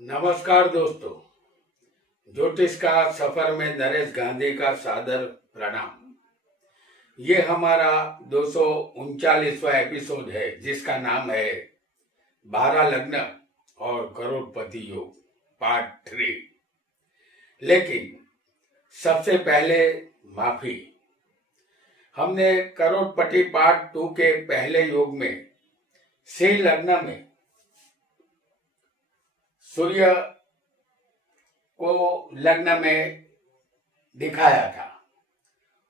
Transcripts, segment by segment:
नमस्कार दोस्तों। ज्योतिष का सफर में नरेश गांधी का सादर प्रणाम। ये हमारा 239वां एपिसोड है जिसका नाम है 12 लग्न और करोड़पति योग पार्ट 3। लेकिन सबसे पहले माफी, हमने करोड़पति पार्ट 2 के पहले योग में सिंह लग्न में सूर्य को लग्न में दिखाया था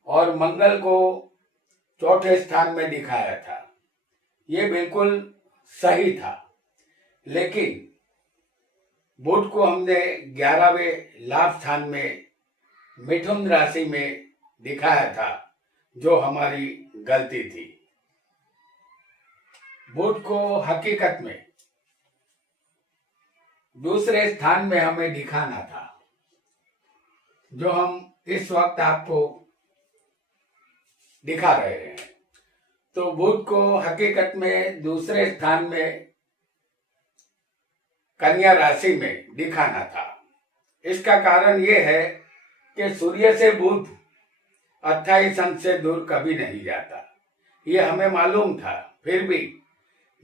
और मंगल को चौथे स्थान में दिखाया था। ये बिल्कुल सही था, लेकिन बुध को हमने 11वें लाभ स्थान में मिथुन राशि में दिखाया था, जो हमारी गलती थी। बुध को हकीकत में दूसरे स्थान में हमें दिखाना था, जो हम इस वक्त आपको दिखा रहे हैं। तो बुध को हकीकत में दूसरे स्थान में कन्या राशि में दिखाना था। इसका कारण यह है कि सूर्य से बुध 28 अंश से दूर कभी नहीं जाता। ये हमें मालूम था, फिर भी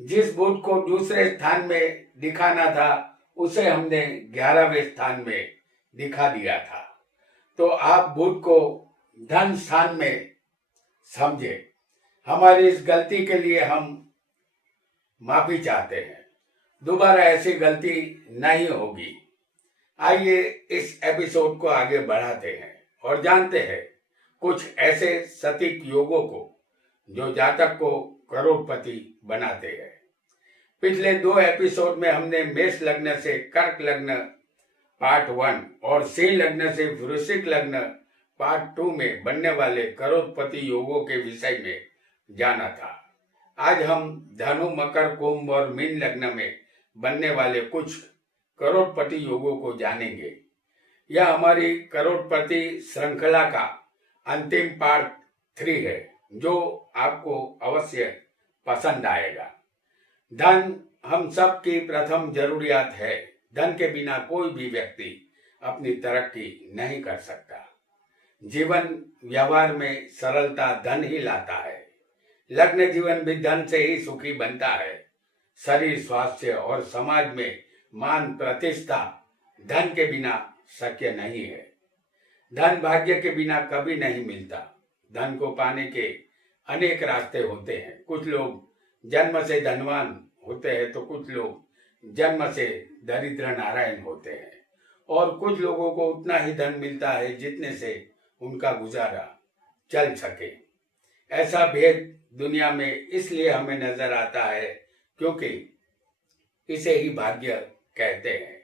जिस बुध को दूसरे स्थान में दिखाना था उसे हमने 11वें स्थान में दिखा दिया था। तो आप बुध को धन स्थान में समझे। हमारी इस गलती के लिए हम माफी चाहते हैं। दोबारा ऐसी गलती नहीं होगी। आइए इस एपिसोड को आगे बढ़ाते हैं और जानते हैं कुछ ऐसे सटीक योगों को जो जातक को करोड़पति बनाते हैं। पिछले 2 एपिसोड में हमने मेष लग्न से कर्क लग्न पार्ट 1 और सिंह लग्न से वृश्चिक लग्न पार्ट 2 में बनने वाले करोड़पति योगों के विषय में जाना था। आज हम धनु, मकर, कुंभ और मीन लग्न में बनने वाले कुछ करोड़पति योगों को जानेंगे। यह हमारी करोड़पति श्रृंखला का अंतिम पार्ट 3 है, जो आपको अवश्य पसंद आएगा। धन हम सब की प्रथम जरूरियात है। धन के बिना कोई भी व्यक्ति अपनी तरक्की नहीं कर सकता। जीवन व्यवहार में सरलता धन ही लाता है। लग्न जीवन भी धन से ही सुखी बनता है। शरीर, स्वास्थ्य और समाज में मान प्रतिष्ठा धन के बिना शक्य नहीं है। धन भाग्य के बिना कभी नहीं मिलता। धन को पाने के अनेक रास्ते होते हैं। कुछ लोग जन्म से धनवान होते हैं तो कुछ लोग जन्म से दरिद्र नारायण होते हैं, और कुछ लोगों को उतना ही धन मिलता है जितने से उनका गुजारा चल सके। ऐसा भेद दुनिया में इसलिए हमें नजर आता है क्योंकि इसे ही भाग्य कहते हैं।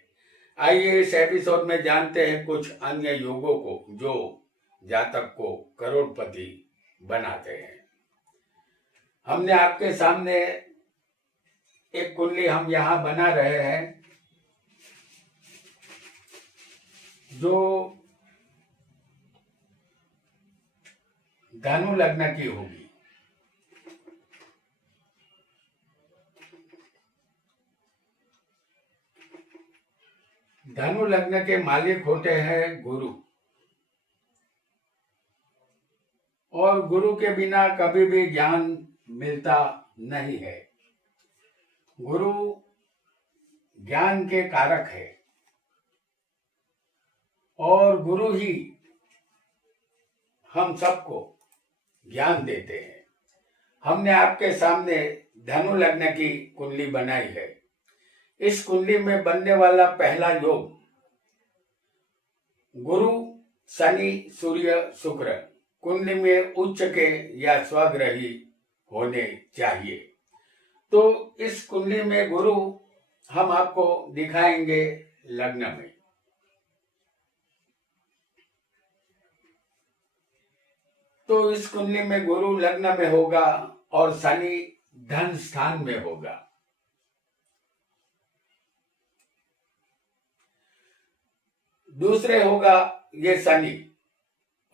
आइए इस एपिसोड में जानते हैं कुछ अन्य योगों को जो जातक को करोड़पति बनाते हैं। हमने आपके सामने एक कुंडली हम यहाँ बना रहे हैं, जो धनु लग्न की होगी। धनु लग्न के मालिक होते हैं गुरु, और गुरु के बिना कभी भी ज्ञान मिलता नहीं है। गुरु ज्ञान के कारक है और गुरु ही हम सबको ज्ञान देते हैं। हमने आपके सामने धनु लग्न की कुंडली बनाई है। इस कुंडली में बनने वाला पहला योग गुरु, शनि, सूर्य, शुक्र कुंडली में उच्च के या स्वग्रही होने चाहिए। तो इस कुंडली में गुरु हम आपको दिखाएंगे लग्न में। तो इस कुंडली में गुरु लग्न में होगा और शनि धन स्थान में होगा। दूसरे होगा ये शनि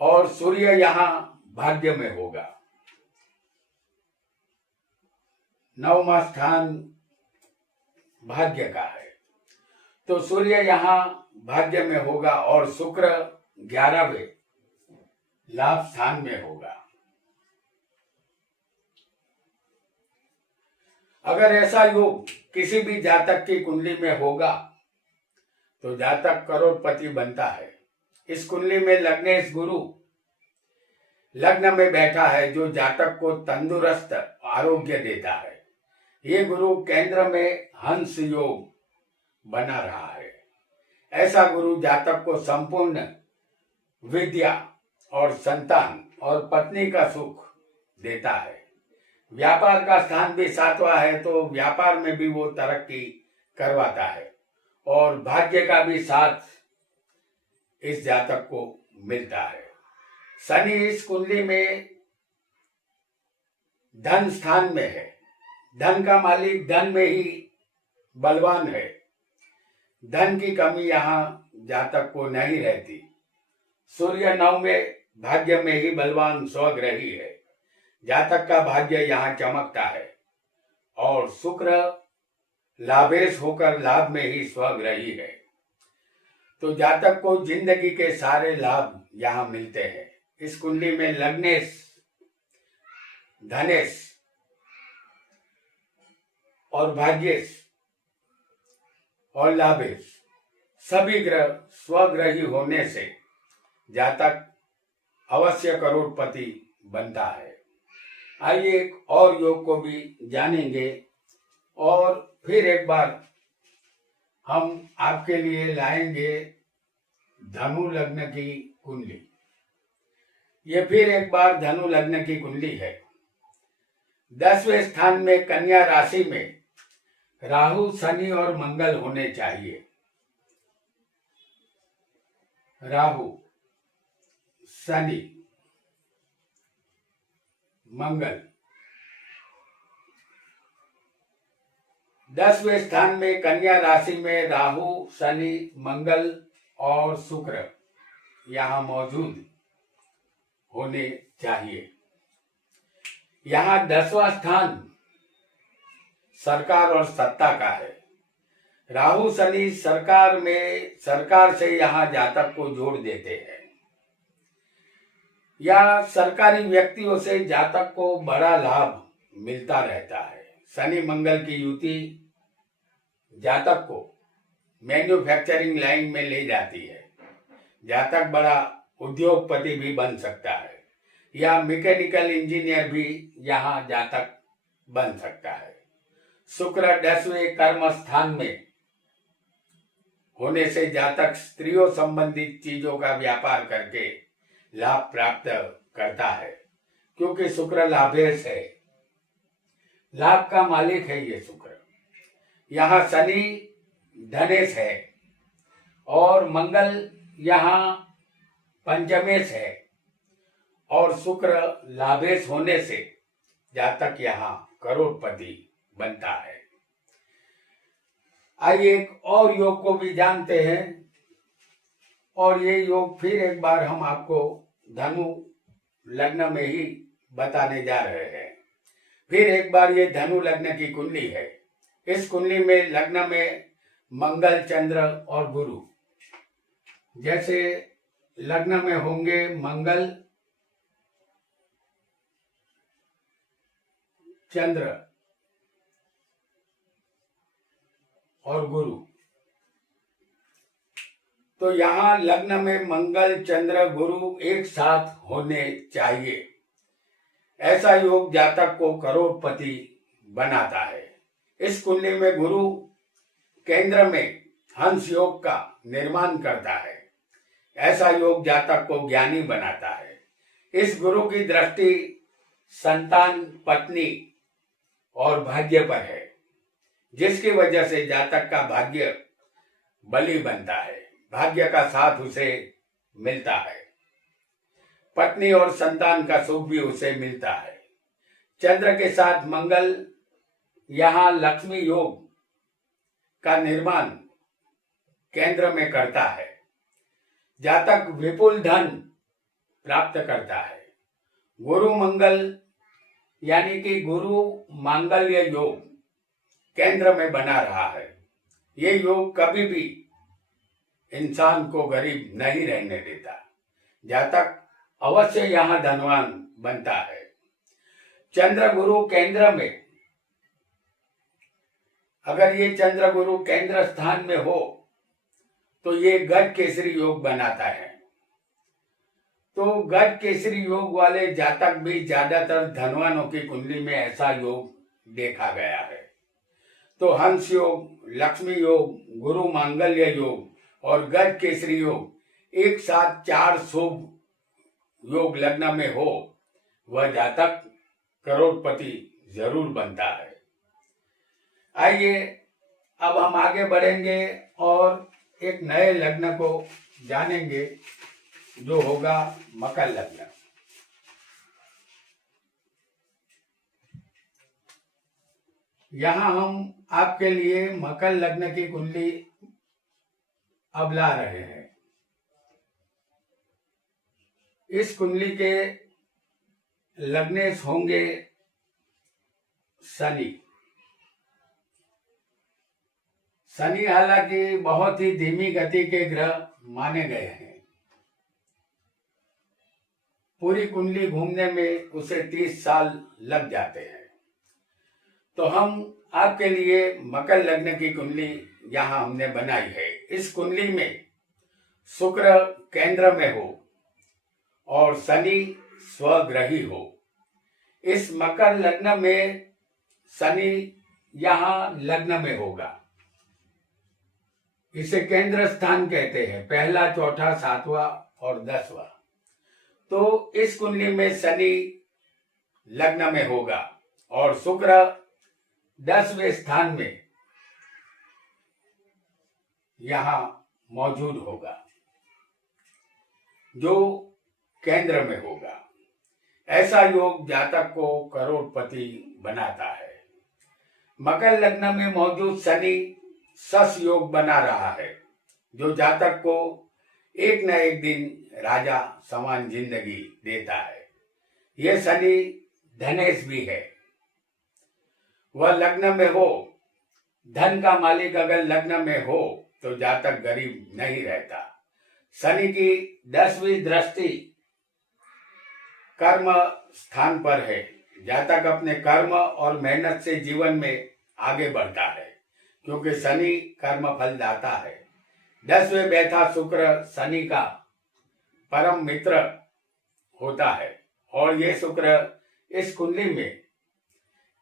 और सूर्य यहाँ भाग्य में होगा। 9वां स्थान भाग्य का है। तो सूर्य यहाँ भाग्य में होगा और शुक्र 11वें लाभ स्थान में होगा। अगर ऐसा योग किसी भी जातक की कुंडली में होगा तो जातक करोड़पति बनता है। इस कुंडली में लग्नेश गुरु लग्न में बैठा है जो जातक को तंदुरुस्त आरोग्य देता है। ये गुरु केंद्र में हंस योग बना रहा है। ऐसा गुरु जातक को संपूर्ण विद्या और संतान और पत्नी का सुख देता है। व्यापार का स्थान भी 7वां है तो व्यापार में भी वो तरक्की करवाता है और भाग्य का भी साथ इस जातक को मिलता है। शनि इस कुंडली में धन स्थान में है। धन का मालिक धन में ही बलवान है। धन की कमी यहाँ जातक को नहीं रहती। सूर्य 9वें भाग्य में ही बलवान स्वग्रही है। जातक का भाग्य यहाँ चमकता है और शुक्र लाभेश होकर लाभ में ही स्वग्रही है। तो जातक को जिंदगी के सारे लाभ यहाँ मिलते हैं। इस कुंडली में लग्नेश, धनेश और भाग्येश और लाभेश सभी ग्रह स्वग्रही होने से जातक अवश्य करोड़पति बनता है। आइए एक और योग को भी जानेंगे और फिर एक बार हम आपके लिए लाएंगे धनु लग्न की कुंडली। ये फिर एक बार धनु लग्न की कुंडली है। 10वें स्थान में कन्या राशि में राहु, शनि और मंगल होने चाहिए। राहु, शनि, मंगल। 10वें स्थान में कन्या राशि में राहु, शनि, मंगल और शुक्र यहाँ मौजूद होने चाहिए। यहाँ 10वां स्थान सरकार और सत्ता का है। राहु शनि सरकार से यहाँ जातक को जोड़ देते हैं या सरकारी व्यक्तियों से जातक को बड़ा लाभ मिलता रहता है। शनि मंगल की युति जातक को मैन्युफैक्चरिंग लाइन में ले जाती है। जातक बड़ा उद्योगपति भी बन सकता है या मैकेनिकल इंजीनियर भी यहाँ जातक बन सकता है। शुक्र 10वें कर्म स्थान में होने से जातक स्त्रियों संबंधित चीजों का व्यापार करके लाभ प्राप्त करता है क्योंकि शुक्र लाभेश है, लाभ का मालिक है ये शुक्र। यहाँ शनि धनेश है और मंगल यहाँ पंचमेश है और शुक्र लाभेश होने से जातक यहाँ करोड़पति बनता है। आइए एक और योग को भी जानते हैं और ये योग फिर एक बार हम आपको धनु लग्न में ही बताने जा रहे हैं। फिर एक बार ये धनु लग्न की कुंडली है। इस कुंडली में लग्न में मंगल, चंद्र और गुरु, जैसे लग्न में होंगे मंगल, चंद्र और गुरु, तो यहाँ लग्न में मंगल, चंद्र, गुरु एक साथ होने चाहिए। ऐसा योग जातक को करोड़पति बनाता है। इस कुंडली में गुरु केंद्र में हंस योग का निर्माण करता है। ऐसा योग जातक को ज्ञानी बनाता है। इस गुरु की दृष्टि संतान, पत्नी और भाग्य पर है, जिसकी वजह से जातक का भाग्य बली बनता है। भाग्य का साथ उसे मिलता है। पत्नी और संतान का सुख भी उसे मिलता है। चंद्र के साथ मंगल यहाँ लक्ष्मी योग का निर्माण केंद्र में करता है। जातक विपुल धन प्राप्त करता है। गुरु मंगल यानी कि गुरु मांगल्य योग केंद्र में बना रहा है। ये योग कभी भी इंसान को गरीब नहीं रहने देता। जातक अवश्य यहाँ धनवान बनता है। चंद्र गुरु केंद्र में, अगर ये चंद्र गुरु केंद्र स्थान में हो तो ये गज केसरी योग बनाता है। तो गज केसरी योग वाले जातक भी ज्यादातर धनवानों की कुंडली में ऐसा योग देखा गया है। तो हंस योग, लक्ष्मी योग, गुरु मांगल्य योग और गज केसरी योग एक साथ 4 शुभ योग लग्न में हो, वह जातक करोड़पति जरूर बनता है। आइए अब हम आगे बढ़ेंगे और एक नए लग्न को जानेंगे जो होगा मकर लग्न। यहां हम आपके लिए मकर लग्न की कुंडली अब ला रहे हैं। इस कुंडली के लग्नेश होंगे शनि। शनि हालांकि बहुत ही धीमी गति के ग्रह माने गए हैं। पूरी कुंडली घूमने में उसे 30 साल लग जाते हैं। तो हम आपके लिए मकर लग्न की कुंडली यहाँ हमने बनाई है। इस कुंडली में शुक्र केंद्र में हो और शनि स्वग्रही हो। इस मकर लग्न में शनि यहाँ लग्न में होगा। इसे केंद्र स्थान कहते हैं, पहला, चौथा, 7वां और 10वां। तो इस कुंडली में शनि लग्न में होगा और शुक्र 10वें स्थान में यहां मौजूद होगा, जो केंद्र में होगा। ऐसा योग जातक को करोड़पति बनाता है। मकर लग्न में मौजूद शनि सस योग बना रहा है, जो जातक को एक न एक दिन राजा समान जिंदगी देता है। यह शनि धनेश भी है। वह लग्न में हो, धन का मालिक अगर लग्न में हो तो जातक गरीब नहीं रहता। शनि की 10वीं दृष्टि कर्म स्थान पर है। जातक अपने कर्म और मेहनत से जीवन में आगे बढ़ता है, क्योंकि शनि कर्म फलदाता है। 10वें बैठा शुक्र शनि का परम मित्र होता है और ये शुक्र इस कुंडली में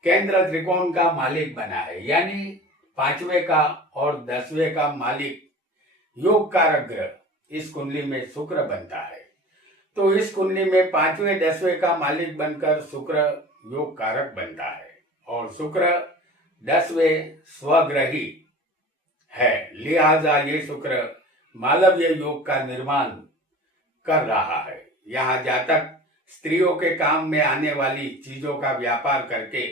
केंद्र त्रिकोण का मालिक बना है, यानी 5वें का और 10वें का मालिक योग कारक ग्रह इस कुंडली में शुक्र बनता है। तो इस कुंडली में 5वें 10वें का मालिक बनकर शुक्र योग कारक बनता है और शुक्र 10वें स्वग्रही है। लिहाजा ये शुक्र मालव्य योग का निर्माण कर रहा है। यहाँ जातक स्त्रियों के काम में आने वाली चीजों का व्यापार करके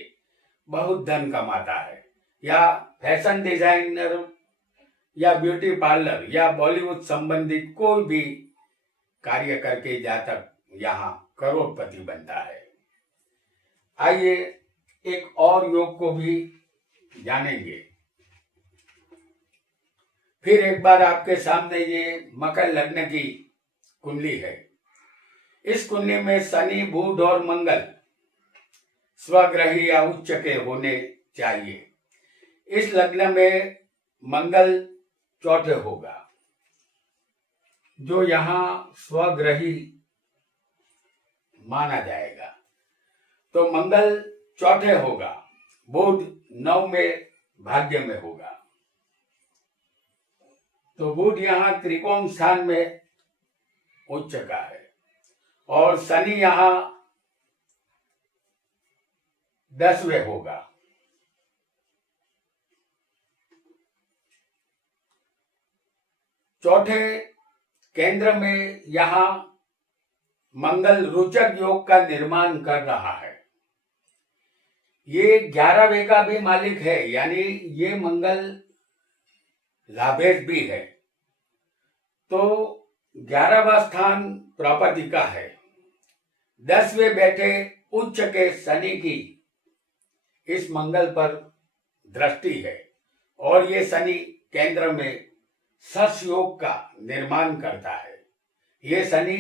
बहुत धन कमाता है, या फैशन डिजाइनर या ब्यूटी पार्लर या बॉलीवुड संबंधित कोई भी कार्य करके जातक यहाँ करोड़पति बनता है। आइए एक और योग को भी जानेंगे। फिर एक बार आपके सामने ये मकर लग्न की कुंडली है। इस कुंडली में शनि, बुध और मंगल स्वग्रही या उच्च के होने चाहिए। इस लग्न में मंगल चौथे होगा, जो यहाँ स्वग्रही माना जाएगा। तो मंगल चौथे होगा, बुध 9वें भाग्य में होगा। तो बुध यहाँ त्रिकोण स्थान में उच्च का है और शनि यहाँ 10वें होगा। चौथे केंद्र में यहाँ मंगल रोचक योग का निर्माण कर रहा है। ये 11वें का भी मालिक है, यानी ये मंगल लाभेश भी है। तो 11वां स्थान प्रॉपर्टी का है। 10वें बैठे उच्च के शनि की इस मंगल पर दृष्टि है और ये शनि केंद्र में सस योग का निर्माण करता है। ये शनि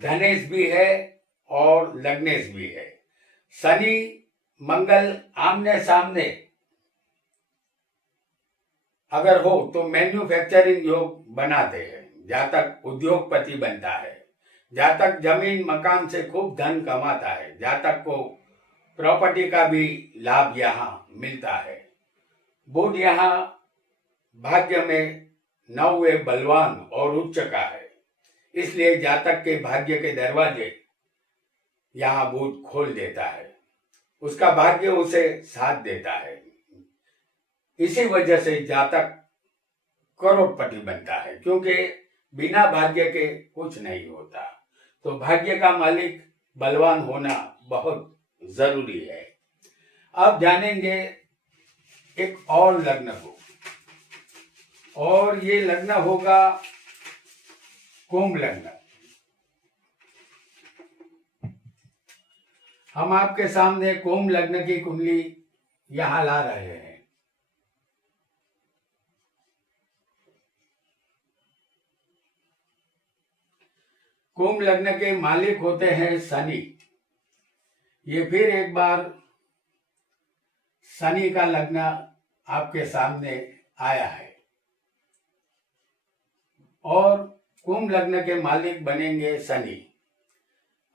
धनेश भी है और लग्नेश भी है। शनि मंगल आमने सामने अगर हो तो मैन्युफैक्चरिंग योग बनाते हैं, जातक उद्योगपति बनता है, जातक जमीन मकान से खूब धन कमाता है, जातक को प्रॉपर्टी का भी लाभ यहाँ मिलता है। बुध यहाँ भाग्य में 9वें बलवान और उच्च का है, इसलिए जातक के भाग्य के दरवाजे यहाँ बुध खोल देता है, उसका भाग्य उसे साथ देता है। इसी वजह से जातक करोड़पति बनता है, क्योंकि बिना भाग्य के कुछ नहीं होता। तो भाग्य का मालिक बलवान होना बहुत जरूरी है। अब जानेंगे एक और लग्न को, और ये लग्न होगा कुंभ लग्न। हम आपके सामने कुंभ लग्न की कुंडली यहां ला रहे हैं। कुंभ लग्न के मालिक होते हैं शनि। ये फिर एक बार शनि का लग्न आपके सामने आया है, और कुंभ लग्न के मालिक बनेंगे शनि।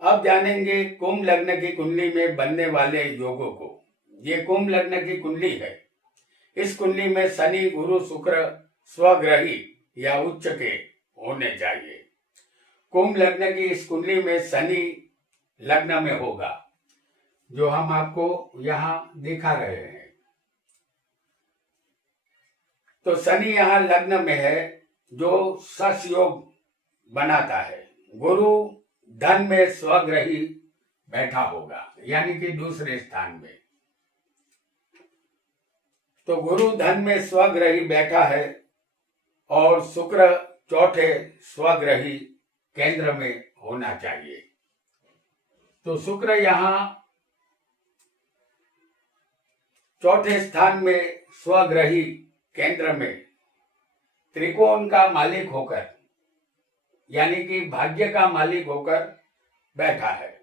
अब जानेंगे कुंभ लग्न की कुंडली में बनने वाले योगों को। ये कुंभ लग्न की कुंडली है। इस कुंडली में शनि गुरु शुक्र स्वग्रही या उच्च के होने चाहिए। कुंभ लग्न की इस कुंडली में शनि लग्न में होगा, जो हम आपको यहां दिखा रहे हैं। तो शनि यहां लग्न में है, जो सस योग बनाता है। गुरु धन में स्वग्रही बैठा होगा, यानी कि दूसरे स्थान में। तो गुरु धन में स्वग्रही बैठा है, और शुक्र चौथे स्वग्रही केंद्र में होना चाहिए। तो शुक्र यहां चौथे स्थान में स्वग्रही केंद्र में त्रिकोण का मालिक होकर, यानी कि भाग्य का मालिक होकर बैठा है।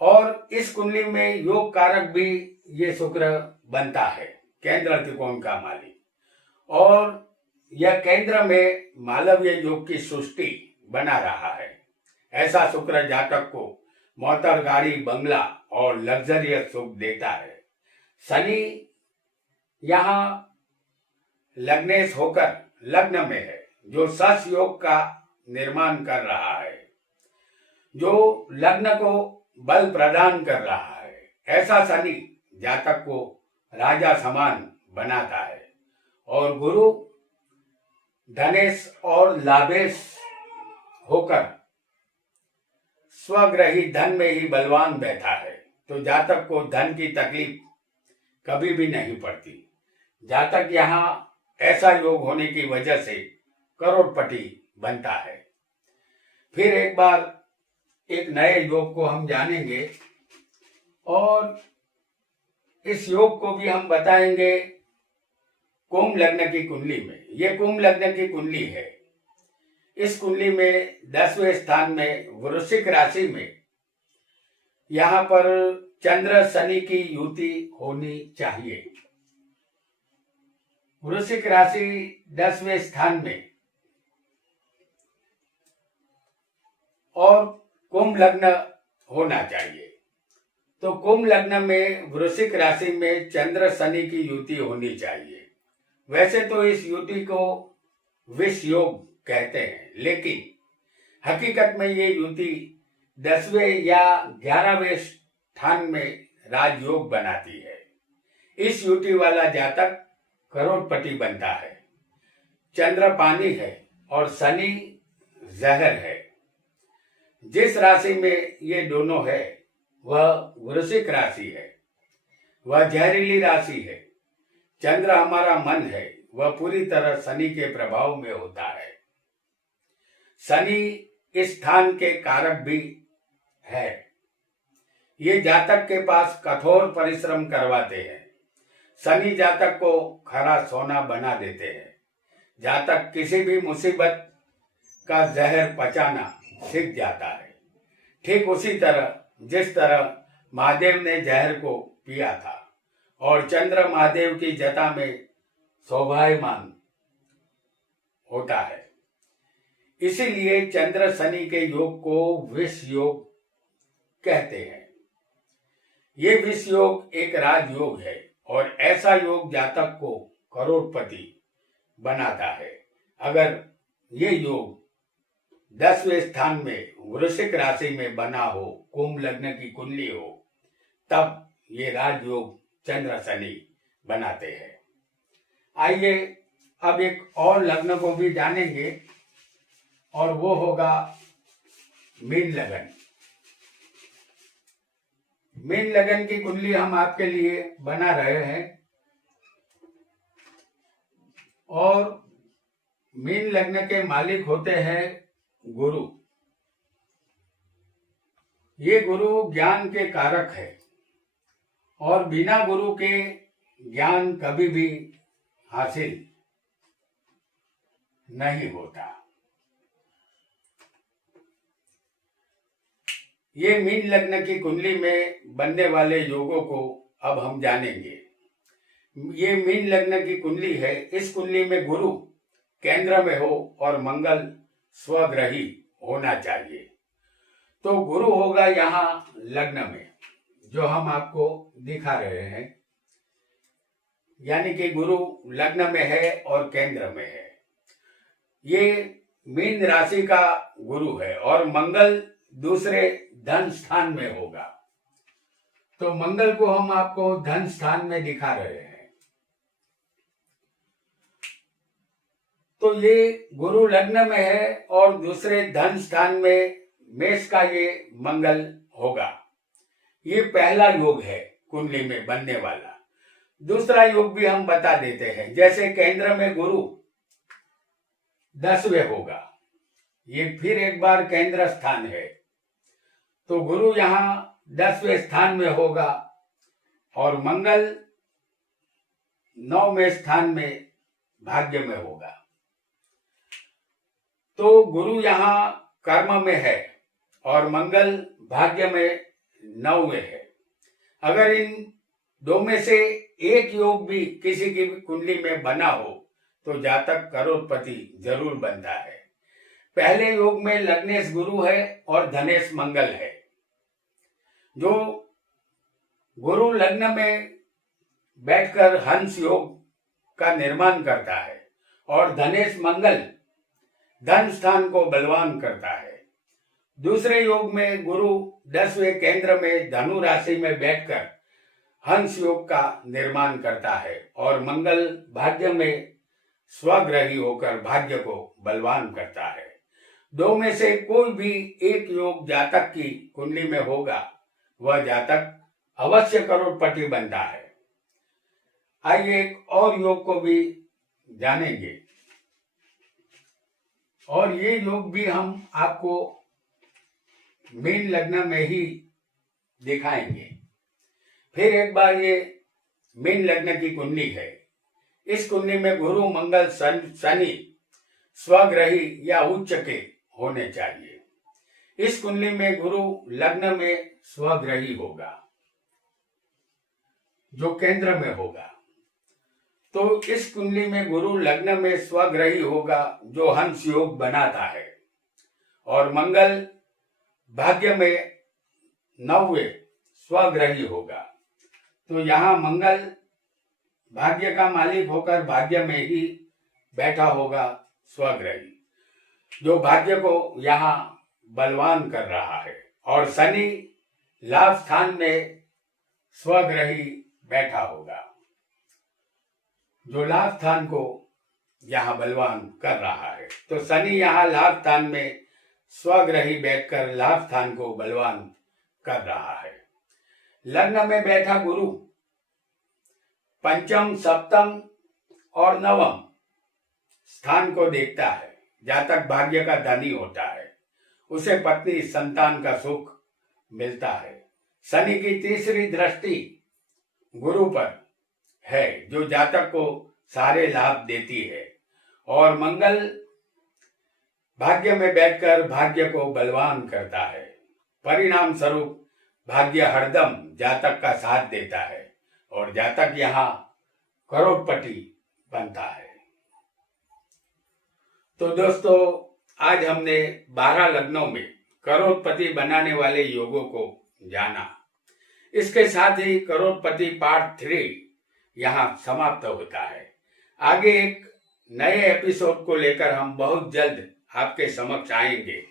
और इस कुंडली में योग कारक भी ये शुक्र बनता है, केंद्र त्रिकोण का मालिक। और यह केंद्र में मालवीय योग की सृष्टि बना रहा है। ऐसा शुक्र जातक को मोटर गाड़ी बंगला और लग्जरियस सुख देता है। शनि यहाँ लग्नेश होकर लग्न में है, जो सस योग का निर्माण कर रहा है, जो लग्न को बल प्रदान कर रहा है। ऐसा शनि जातक को राजा समान बनाता है। और गुरु धनेश और लाभेश होकर स्वग्रही धन में ही बलवान बैठा है, तो जातक को धन की तकलीफ कभी भी नहीं पड़ती। जातक यहाँ ऐसा योग होने की वजह से करोड़पति बनता है। फिर एक बार एक नए योग को हम जानेंगे, और इस योग को भी हम बताएंगे कुंभ लग्न की कुंडली में। ये कुंभ लग्न की कुंडली है। इस कुंडली में 10वें स्थान में वृश्चिक राशि में यहाँ पर चंद्र शनि की युति होनी चाहिए। वृश्चिक राशि 10वें स्थान में, और कुंभ लग्न होना चाहिए। तो कुंभ लग्न में वृश्चिक राशि में चंद्र शनि की युति होनी चाहिए। वैसे तो इस युति को विष योग कहते हैं, लेकिन हकीकत में ये युति 10वें या 11वें स्थान में राजयोग बनाती है। इस युति वाला जातक करोड़पति बनता है। चंद्र पानी है और शनि जहर है। जिस राशि में ये दोनों है वह वृश्चिक राशि है, वह जहरीली राशि है। चंद्र हमारा मन है, वह पूरी तरह शनि के प्रभाव में होता है। शनि इस स्थान के कारक भी है। ये जातक के पास कठोर परिश्रम करवाते हैं। शनि जातक को खरा सोना बना देते हैं। जातक किसी भी मुसीबत का जहर पचाना सीख जाता है। ठीक उसी तरह जिस तरह महादेव ने जहर को पिया था और चंद्र महादेव की जटा में शोभायमान होता है, इसीलिए चंद्र शनि के योग को विष योग कहते हैं। ये विष योग एक राजयोग है और ऐसा योग जातक को करोड़पति बनाता है। अगर ये योग 10वें स्थान में वृश्चिक राशि में बना हो, कुंभ लग्न की कुंडली हो, तब ये राजयोग चंद्र शनि बनाते हैं। आइए अब एक और लग्न को भी जानेंगे और वो होगा मीन लगन। मीन लगन की कुंडली हम आपके लिए बना रहे हैं और मीन लग्न के मालिक होते हैं गुरु। ये गुरु ज्ञान के कारक है और बिना गुरु के ज्ञान कभी भी हासिल नहीं होता। ये मीन लग्न की कुंडली में बनने वाले योगों को अब हम जानेंगे। ये मीन लग्न की कुंडली है। इस कुंडली में गुरु केंद्र में हो और मंगल स्वग्रही होना चाहिए। तो गुरु होगा यहाँ लग्न में, जो हम आपको दिखा रहे हैं, यानी कि गुरु लग्न में है और केंद्र में है। ये मीन राशि का गुरु है और मंगल दूसरे धन स्थान में होगा। तो मंगल को हम आपको धन स्थान में दिखा रहे हैं। तो ये गुरु लग्न में है और दूसरे धन स्थान में मेष का ये मंगल होगा। ये पहला योग है कुंडली में बनने वाला। दूसरा योग भी हम बता देते हैं। जैसे केंद्र में गुरु 10वें होगा, ये फिर एक बार केंद्र स्थान है, तो गुरु यहाँ 10वें स्थान में होगा और मंगल 9वें स्थान में भाग्य में होगा। तो गुरु यहाँ कर्म में है और मंगल भाग्य में 9वें है। अगर इन दो में से एक योग भी किसी की कुंडली में बना हो तो जातक करोड़पति जरूर बनता है। पहले योग में लग्नेश गुरु है और धनेश मंगल है। जो गुरु लग्न में बैठकर हंस योग का निर्माण करता है और धनेश मंगल धन स्थान को बलवान करता है। दूसरे योग में गुरु 10वें केंद्र में धनु राशि में बैठकर हंस योग का निर्माण करता है और मंगल भाग्य में स्वग्रही होकर भाग्य को बलवान करता है। दो में से कोई भी एक योग जातक की कुंडली में होगा, वह जातक अवश्य करोड़पति बनता है। आइए एक और योग को भी जानेंगे और ये योग भी हम आपको मीन लग्न में ही दिखाएंगे। फिर एक बार ये मीन लग्न की कुंडली है। इस कुंडली में गुरु मंगल शनि स्वग्रही या उच्च के होने चाहिए। इस कुंडली में गुरु लग्न में स्वग्रही होगा, जो केंद्र में होगा। तो इस कुंडली में गुरु लग्न में स्वग्रही होगा, जो हंस योग बनाता है और मंगल भाग्य में 9वें स्वग्रही होगा। तो यहाँ मंगल भाग्य का मालिक होकर भाग्य में ही बैठा होगा स्वग्रही, जो भाग्य को यहाँ बलवान कर रहा है। और शनि लाभ स्थान में स्वग्रही बैठा होगा, जो लाभ स्थान को यहाँ बलवान कर रहा है। तो शनि यहाँ लाभ स्थान में स्वग्रही बैठकर लाभ स्थान को बलवान कर रहा है। लग्न में बैठा गुरु पंचम, सप्तम और नवम स्थान को देखता है। जातक भाग्य का धनी होता है, उसे पत्नी संतान का सुख मिलता है। शनि की तीसरी दृष्टि गुरु पर है जो जातक को सारे लाभ देती है और मंगल भाग्य में बैठकर भाग्य को बलवान करता है। परिणाम स्वरूप भाग्य हरदम जातक का साथ देता है और जातक यहाँ करोड़पति बनता है। तो दोस्तों, आज हमने 12 लग्नों में करोड़पति बनाने वाले योगों को जाना। इसके साथ ही करोड़पति पार्ट 3 यहाँ समाप्त होता है। आगे एक नए एपिसोड को लेकर हम बहुत जल्द आपके समक्ष आएंगे।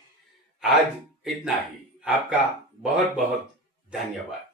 आज इतना ही। आपका बहुत बहुत धन्यवाद।